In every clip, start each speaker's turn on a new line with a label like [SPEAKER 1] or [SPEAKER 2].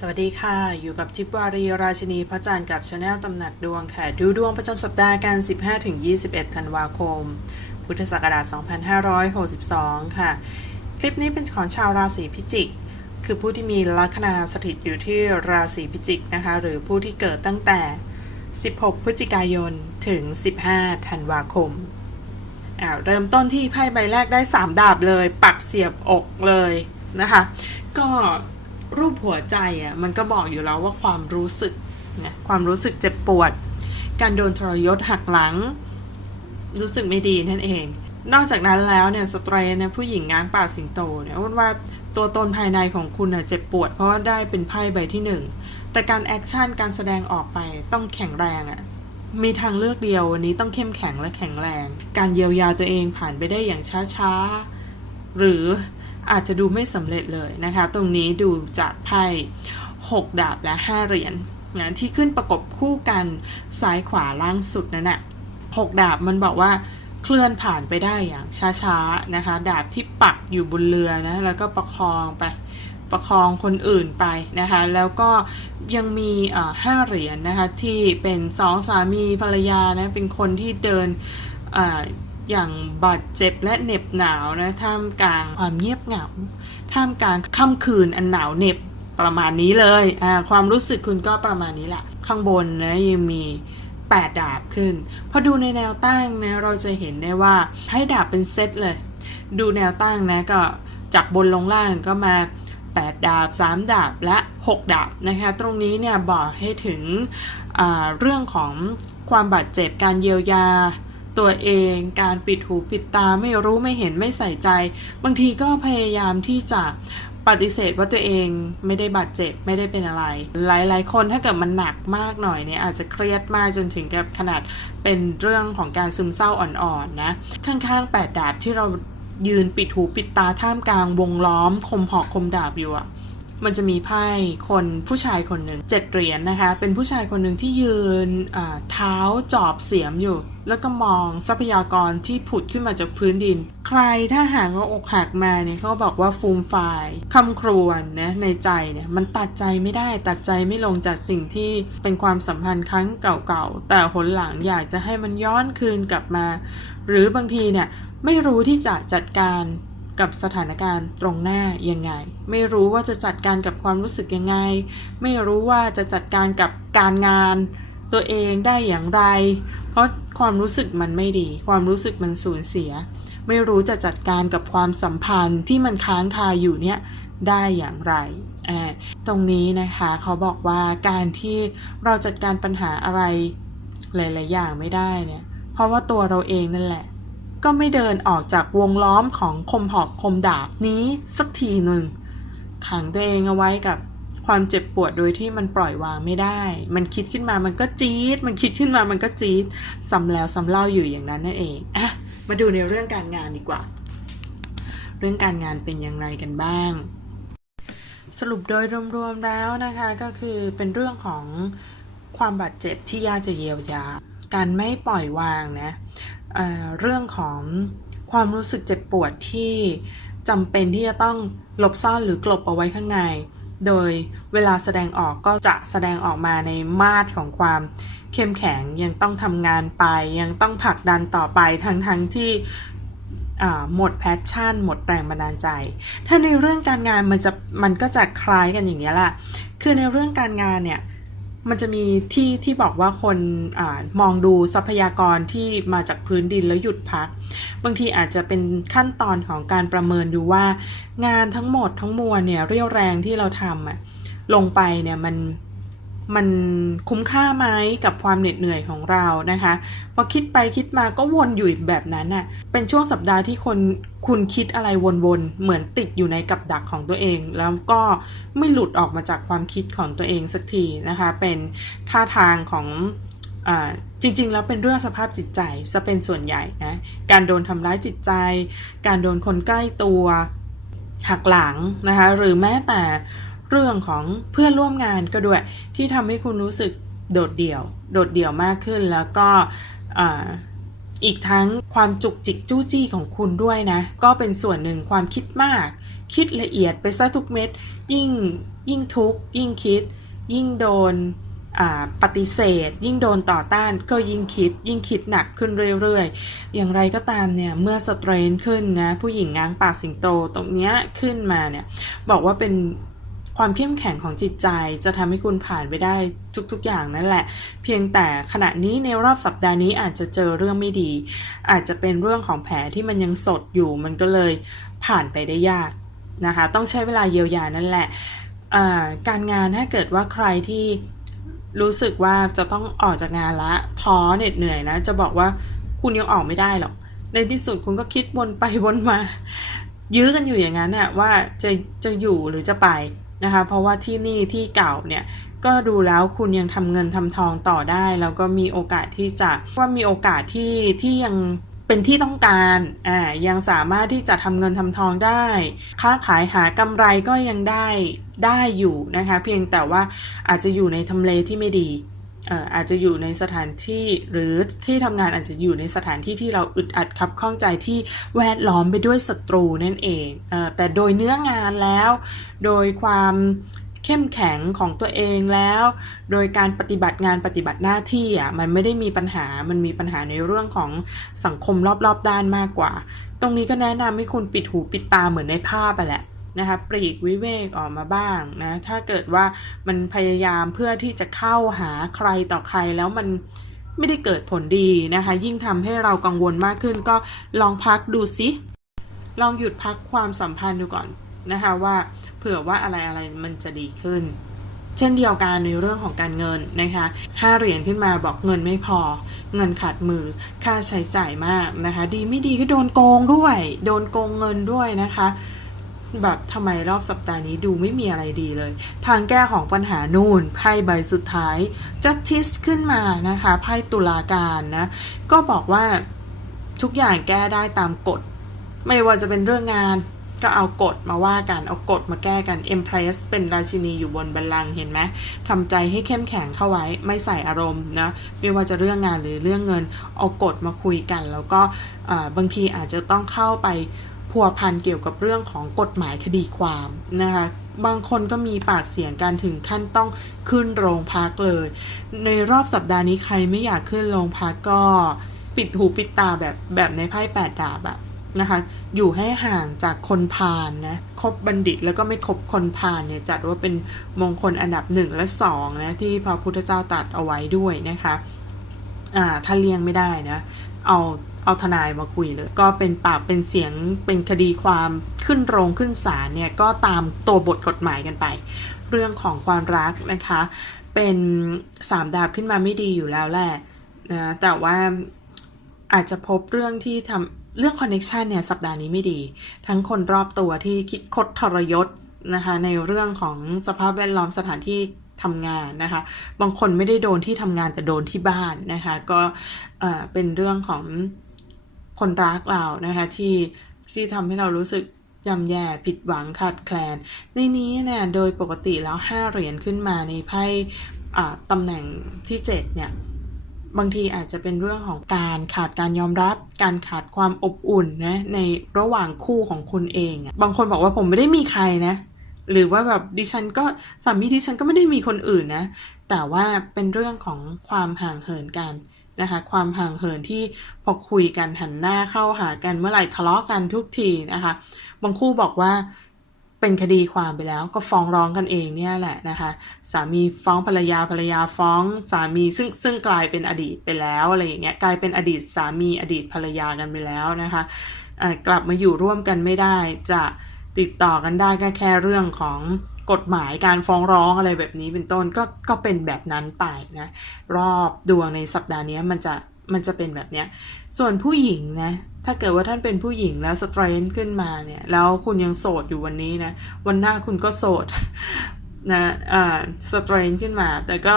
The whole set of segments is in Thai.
[SPEAKER 1] สวัสดีค่ะ อยู่กับทิพวารีราชินีพระจันทร์กับชาแนลตำหนักดวงค่ะ ดูดวงประจำสัปดาห์กัน 15-21 ธันวาคม พุทธศักราช 2562 ค่ะ คลิปนี้เป็นของชาวราศีพิจิก คือผู้ที่มีลัคนาสถิตอยู่ที่ราศีพิจิกนะคะ หรือผู้ที่เกิดตั้งแต่ 16 พฤศจิกายน ถึง 15 ธันวาคมอ่าเริ่มต้นที่ไพ่ใบแรกได้ 3 ดาบเลย ปักเสียบอกเลยนะคะ ก็ รูปหัวใจอะมันก็บอกอยู่แล้วว่าความรู้สึกนะความรู้สึกเจ็บปวด การโดนทรยศหักหลัง รู้สึกไม่ดีนั่นเอง นอกจากนั้นแล้วเนี่ยสเตรนเนี่ยผู้หญิงงานป่าสิงโตเนี่ยว่าว่าตัวตนภายในของคุณน่ะเจ็บปวด เพราะว่าได้เป็นไพ่ใบที่หนึ่งแต่การแอคชั่นการแสดงออกไปต้องแข็งแรงอะมีทางเลือกเดียววันนี้ต้องเข้มแข็งและแข็งแรง การเยียวยาตัวเองผ่านไปได้อย่างช้าๆ หรือ อาจจะดูไม่สำเร็จเลยนะคะ ตรงนี้ดูจากไพ่6ดาบและ 5 เหรียญนะที่ขึ้นประกบคู่กันซ้ายขวาล่างสุดนั่นแหละหกดาบมันบอกว่าเคลื่อนผ่านไปได้อย่างช้าๆนะคะ ดาบที่ปักอยู่บนเรือนะแล้วก็ประคองไปประคองคนอื่นไปนะคะ แล้วก็ยังมีห้าเหรียญนะคะที่เป็นสองสามีภรรยานะเป็นคนที่เดิน อย่างบาดเจ็บและเหน็บหนาวนะท่ามกลางความเงียบเหงาท่ามกลางค่ำคืนอันหนาวเหน็บประมาณนี้เลยอ่าความรู้สึกคุณก็ประมาณนี้แหละข้างบนนะยังมี 8 ดาบขึ้น พอดูในแนวตั้งนะเราจะเห็นได้ว่าให้ดาบเป็นเซตเลย ดูแนวตั้งนะก็จากบนลงล่างก็มา 8 ดาบ 3 ดาบและ 6 ดาบนะคะตรงนี้เนี่ยบอกให้ถึงเรื่องของความบาดเจ็บการเยียวยา ตัวเอง การปิดหูปิดตาไม่รู้ไม่เห็นไม่ใส่ใจ บางทีก็พยายามที่จะปฏิเสธว่าตัวเองไม่ได้บาดเจ็บไม่ได้เป็นอะไร หลาย ๆ คนถ้าเกิดมันหนักมากหน่อยเนี่ยอาจจะเครียดมากจนถึงกับขนาดเป็นเรื่องของการซึมเศร้าอ่อน ๆ นะ ข้างๆ8ดาบที่เรายืนปิดหูปิดตาท่ามกลางวงล้อมคมหอกคมดาบอยู่อะ มันจะมีไพ่คนผู้ชายคนหนึ่งเจ็ดเหรียญนะคะ เป็นผู้ชายคนหนึ่งที่ยืนอ่าเท้าจอบเสียมอยู่ แล้วก็มองทรัพยากรที่ผุดขึ้นมาจากพื้นดิน ใครถ้าหากว่าอกหักมาเนี่ยเขาบอกว่าฟูมไฟายคำครวญนะในใจเนี่ยมันตัดใจไม่ได้ตัดใจไม่ลงจากสิ่งที่เป็นความสัมพันธ์ครั้งเก่าๆ แต่หนหลังอยากจะให้มันย้อนคืนกลับมา หรือบางทีเนี่ยไม่รู้ที่จะจัดการ กับสถานการณ์ตรงหน้ายังไง ไม่รู้ว่าจะจัดการกับความรู้สึกยังไง ไม่รู้ว่าจะจัดการกับการงานตัวเองได้อย่างไร เพราะความรู้สึกมันไม่ดี ความรู้สึกมันสูญเสีย ไม่รู้จะจัดการกับความสัมพันธ์ที่มันค้างคาอยู่เนี่ยได้อย่างไรอ่าตรงนี้นะคะเขาบอกว่าการที่เราจัดการปัญหาอะไรหลาย ๆ อย่างไม่ได้เนี่ย เพราะว่าตัวเราเองนั่นแหละ ก็ไม่เดินออกจากวงล้อมของคมหอกคมดาบนี้สักทีหนึ่งขังตัวเองเอาไว้กับความเจ็บปวดโดยที่มันปล่อยวางไม่ได้ มันคิดขึ้นมามันก็จี๊ด มันคิดขึ้นมามันก็จี๊ดซ้ำแล้วซ้ำเล่าอยู่อย่างนั้นนั่นเองอะมาดูในเรื่องการงานดีกว่า เรื่องการงานเป็นอย่างไรกันบ้าง สรุปโดยรวมๆแล้วนะคะก็คือเป็นเรื่องของความบาดเจ็บที่ยากจะเยียวยา การไม่ปล่อยวางนะ เรื่องของความรู้สึกเจ็บปวดที่จำเป็นที่จะต้องหลบซ่อนหรือกลบเอาไว้ข้างใน โดยเวลาแสดงออกก็จะแสดงออกมาในมาตรของความเข้มแข็งยังต้องทำงานไป ยังต้องผลักดันต่อไปทั้งทั้งที่หมดแพชชั่น หมดแรงบันดาลใจ ถ้าในเรื่องการงานมันจะมันก็จะคล้ายกันอย่างนี้แหละ คือในเรื่องการงานเนี่ย มันจะมีที่ที่บอกว่าคนอามองดูทรัพยากรที่มาจากพื้นดินแล้วหยุดพัก บางทีอาจจะเป็นขั้นตอนของการประเมินดูว่า งานทั้งหมดทั้งมวลเนี่ยเรี่ยวแรงที่เราทำอะลงไปเนี่ยมัน มันคุ้มค่าไหมกับความเหน็ดเหนื่อยของเรานะคะพอคิดไปคิดมาก็วนอยู่แบบนั้นน่ะเป็นช่วงสัปดาห์ที่คนคุณคิดอะไรวนๆเหมือนติดอยู่ในกับดักของตัวเอง แล้วก็ไม่หลุดออกมาจากความคิดของตัวเองสักทีนะคะเป็นท่าทางของอาจริงๆ แล้วเป็นเรื่องสภาพจิตใจจะเป็นส่วนใหญ่นะการโดนทำร้ายจิตใจ การโดนคนใกล้ตัวหักหลังนะคะหรือแม้แต่ เรื่องของเพื่อนร่วมงานก็ด้วย ที่ทำให้คุณรู้สึกโดดเดี่ยว โดดเดี่ยวมากขึ้นแล้วก็ออีกทั้งความจุกจิกจู้จี้ของคุณด้วยนะ ก็เป็นส่วนหนึ่งความคิดมาก คิดละเอียดไปซะทุกเม็ด ยิ่งยิ่งทุกข์ยิ่งคิด ยิ่งโดนปฏิเสธ ยิ่งโดนต่อต้านก็ยิ่งคิด ยิ่งคิดหนักขึ้นเรื่อยๆ อย่างไรก็ตามเนี่ย เมื่อสเตรนขึ้นนะ ผู้หญิงง้างปากสิงโตตรงเนี้ยขึ้นมาเนี่ย บอกว่าเป็น ความเข้มแข็งของจิตใจจะทำให้คุณผ่านไปได้ทุกๆอย่างนั่นแหละ เพียงแต่ขณะนี้ในรอบสัปดาห์นี้อาจจะเจอเรื่องไม่ดี อาจจะเป็นเรื่องของแผลที่มันยังสดอยู่มันก็เลยผ่านไปได้ยากนะคะ ต้องใช้เวลาเยียวยานั่นแหละการงานถ้าเกิดว่าใครที่รู้สึกว่าจะต้องออกจากงานละท้อเหน็ดเหนื่อยนะ จะบอกว่าคุณยังออกไม่ได้หรอก ในที่สุดคุณก็คิดวนไปวนมา ยื้อกันอยู่อย่างนั้นน่ะว่าจะจะอยู่หรือจะไป นะคะ เพราะว่าที่นี่ที่เก่าเนี่ยก็ดูแล้วคุณยังทำเงินทำทองต่อได้ แล้วก็มีโอกาสที่จะว่ามีโอกาสที่ที่ยังเป็นที่ต้องการอ่ายังสามารถที่จะทำเงินทำทองได้ ค้าขายหากำไรก็ยังได้ได้อยู่นะคะ เพียงแต่ว่าอาจจะอยู่ในทำเลที่ไม่ดี อาจจะอยู่ในสถานที่หรือที่ทำงานอาจจะอยู่ในสถานที่ที่เราอึดอัดคับข้องใจที่แวดล้อมไปด้วยศัตรูนั่นเองเออแต่โดยเนื้องานแล้ว โดยความเข้มแข็งของตัวเองแล้ว โดยการปฏิบัติงานปฏิบัติหน้าที่อะมันไม่ได้มีปัญหา มันมีปัญหาในเรื่องของสังคมรอบๆด้านมากกว่า ตรงนี้ก็แนะนำให้คุณปิดหูปิดตาเหมือนในภาพไปแหละ นะคะปลีกวิเวกออกมาบ้างนะถ้าเกิดว่ามันพยายามเพื่อที่จะเข้าหาใครต่อใครแล้วมันไม่ได้เกิดผลดีนะคะ ยิ่งทำให้เรากังวลมากขึ้นก็ลองพักดูซิลองหยุดพักความสัมพันธ์ดูก่อนนะคะว่าเผื่อว่าอะไรอะไรมันจะดีขึ้น เช่นเดียวกันในเรื่องของการเงินนะคะห้าเหรียญขึ้นมาบอกเงินไม่พอ เงินขาดมือค่าใช้จ่ายมากนะคะ ดีไม่ดีก็โดนโกงด้วย โดนโกงเงินด้วยนะคะ แบบทำไมรอบสัปดาห์นี้ดูไม่มีอะไรดีเลย ทางแก้ของปัญหานู่นไพ่ใบสุดท้ายจัดทิสขึ้นมานะคะไพ่ตุลาการนะ ก็บอกว่าทุกอย่างแก้ได้ตามกฎ ไม่ว่าจะเป็นเรื่องงานก็เอากฎมาว่ากัน เอากฎมาแก้กัน Empress เป็นราชินีอยู่บนบัลลังก์เห็นไหมทำใจให้เข้มแข็งเข้าไว้ ไม่ใส่อารมณ์นะ ไม่ว่าจะเรื่องงานหรือเรื่องเงิน เอากฎมาคุยกัน แล้วก็บางทีอาจจะต้องเข้าไป พัวพันเกี่ยวกับเรื่องของกฎหมายคดีความนะคะบางคนก็มีปากเสียงกันถึงขั้นต้องขึ้นโรงพักเลย ในรอบสัปดาห์นี้ใครไม่อยากขึ้นโรงพักก็ปิดหูปิดตาแบบแบบในไพ่แปดดาบอะนะคะอยู่ให้ห่างจากคนพาลนะคบบัณฑิตแล้วก็ไม่คบคนพาลเนี่ยจัดว่าเป็นมงคลอันดับหนึ่งและสองนะที่พระพุทธเจ้าตรัสเอาไว้ด้วยนะคะอ่าถ้าเลี่ยงไม่ได้นะเอา เอาทนายมาคุยเลย ก็เป็นปากเป็นเสียงเป็นคดีความขึ้นโรงขึ้นศาลเนี่ยก็ตามตัวบทกฎหมายกันไป เรื่องของความรักนะคะ เป็นสามดาบขึ้นมาไม่ดีอยู่แล้วแหละนะแต่ว่าอาจจะพบเรื่องที่ทำเรื่องคอนเน็ชันเนี่ยสัปดาห์นี้ไม่ดี ทั้งคนรอบตัวที่คิดคดทรยศนะคะในเรื่องของสภาพแวดล้อมสถานที่ทำงานนะคะ บางคนไม่ได้โดนที่ทำงานแต่โดนที่บ้านนะคะ ก็เอ่อเป็นเรื่องของ คนรักเรานะคะที่ที่ทำให้เรารู้สึกย่ำแย่ผิดหวังขาดแคลน ในนี้เนี่ยโดยปกติแล้วห้าเหรียญขึ้นมาในไพ่ตำแหน่งที่เจ็ดเนี่ย บางทีอาจจะเป็นเรื่องของการขาดการยอมรับ การขาดความอบอุ่นนะในระหว่างคู่ของคุณเอง บางคนบอกว่าผมไม่ได้มีใครนะ หรือว่าแบบดิฉันก็สามีดิฉันก็ไม่ได้มีคนอื่นนะ แต่ว่าเป็นเรื่องของความห่างเหินกัน นะคะความห่างเหินที่พอคุยกันหันหน้าเข้าหากันเมื่อไหร่ทะเลาะกันทุกทีนะคะ บางคู่บอกว่าเป็นคดีความไปแล้วก็ฟ้องร้องกันเองเนี่ยแหละนะคะ สามีฟ้องภรรยาภรรยาฟ้องสามีซึ่งซึ่งกลายเป็นอดีตไปแล้วอะไรอย่างเงี้ยกลายเป็นอดีตสามีอดีตภรรยากันไปแล้วนะคะเอ่อกลับมาอยู่ร่วมกันไม่ได้จะติดต่อกันได้ก็แค่เรื่องของ กฎหมายการฟ้องร้องอะไรแบบนี้เป็นต้นก็ก็เป็นแบบนั้นไปนะรอบดวงในสัปดาห์นี้มันจะมันจะเป็นแบบเนี้ย ส่วนผู้หญิงนะ ถ้าเกิดว่าท่านเป็นผู้หญิงแล้วสเตรนขึ้นมาเนี่ย แล้วคุณยังโสดอยู่วันนี้นะ วันหน้าคุณก็โสด นะอ่าสเตรนขึ้นมา แต่ก็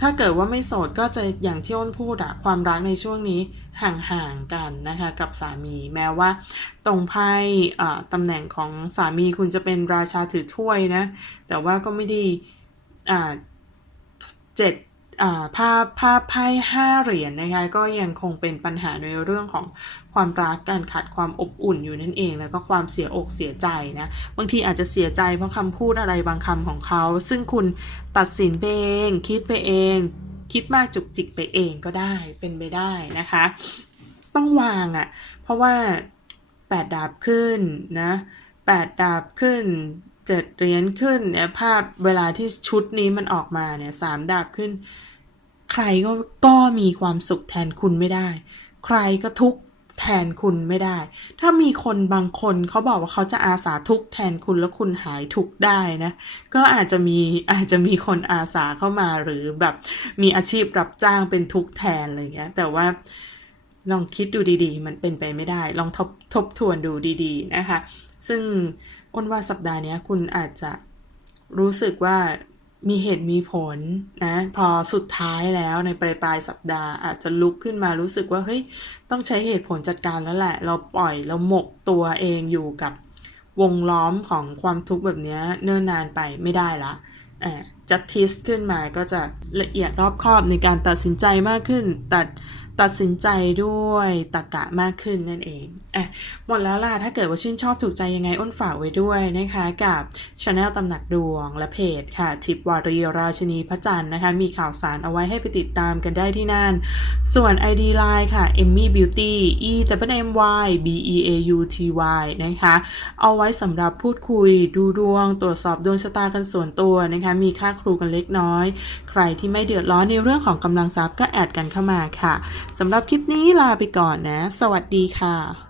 [SPEAKER 1] ถ้าเกิดว่าไม่โสดก็จะอย่างที่อ้นพูดอะความรักในช่วงนี้ห่างๆกันนะคะกับสามีแม้ว่า ตรงไพ่อ่าตำแหน่งของสามีคุณจะเป็นราชาถือถ้วยนะ แต่ว่าก็ไม่ดีอ่าเจ็ด ภาพภาพไพ่ห้าเหรียญนะคะก็ยังคงเป็นปัญหาในเรื่องของความรักการขาดความอบอุ่นอยู่นั่นเอง แล้วก็ความเสียอกเสียใจนะบางทีอาจจะเสียใจเพราะคำพูดอะไรบางคำของเขา ซึ่งคุณตัดสินไปเองคิดไปเอง คิดมากจุกจิกไปเองก็ได้เป็นไปได้นะคะ ต้องวางอะ่ะเพราะว่าแปดดาบขึ้นนะแปดดาบขึ้นเจ็ดเหรียญขึ้นเนี่ยภาพเวลาที่ชุดนี้มันออกมาเนี่ยสามดาบขึ้น ใครก็ก็มีความสุขแทนคุณไม่ได้ ใครก็ทุกแทนคุณไม่ได้ ถ้ามีคนบางคนเขาบอกว่าเขาจะอาสาทุกแทนคุณแล้วคุณหายทุกได้นะ ก็อาจจะมีอาจจะมีคนอาสาเข้ามาหรือแบบมีอาชีพรับจ้างเป็นทุกแทนอะไรเงี้ย แต่ว่าลองคิดดูดีๆ มันเป็นไปไม่ได้ ลองทบทบทวนดูดีๆนะคะ ซึ่งอ้นว่าสัปดาห์นี้คุณอาจจะรู้สึกว่า มีเหตุมีผลนะพอสุดท้ายแล้วในปลายปลายๆสัปดาห์ อาจจะลุกขึ้นมารู้สึกว่าเฮ้ยต้องใช้เหตุผลจัดการแล้วแหละ เราปล่อยเราหมกตัวเองอยู่กับวงล้อมของความทุกข์แบบนี้เนิ่นนานไปไม่ได้ละอ่า จะทิสขึ้นมาก็จะละเอียดรอบคอบในการตัดสินใจมากขึ้น ตัดตัดสินใจด้วยตรกะมากขึ้นนั่นเองอะหมดแล้วล่ะ ถ้าเกิดว่าชื่นชอบถูกใจยังไงอ้นฝากไว้ด้วยนะคะกับช anel ตำหนักดวงและเพจค่ะ ทิปวารีราชินีพระจันทร์นะคะ มีข่าวสารเอาไว้ให้ไปติดตามกันได้ที่นั่น ส่วน ID Line ค่ะ Emmy Beauty E W M Y B E A U T Y นะคะ เอาไว้สำหรับพูดคุยดูดวง ตรวจสอบดวงชะตากันส่วนตัวนะคะ มีค่าครูกันเล็กน้อย ใครที่ไม่เดือดร้อนในเรื่องของกำลังทรัพย์ก็แอดกันเข้ามาค่ะสำหรับคลิปนี้ลาไปก่อนนะ สวัสดีค่ะ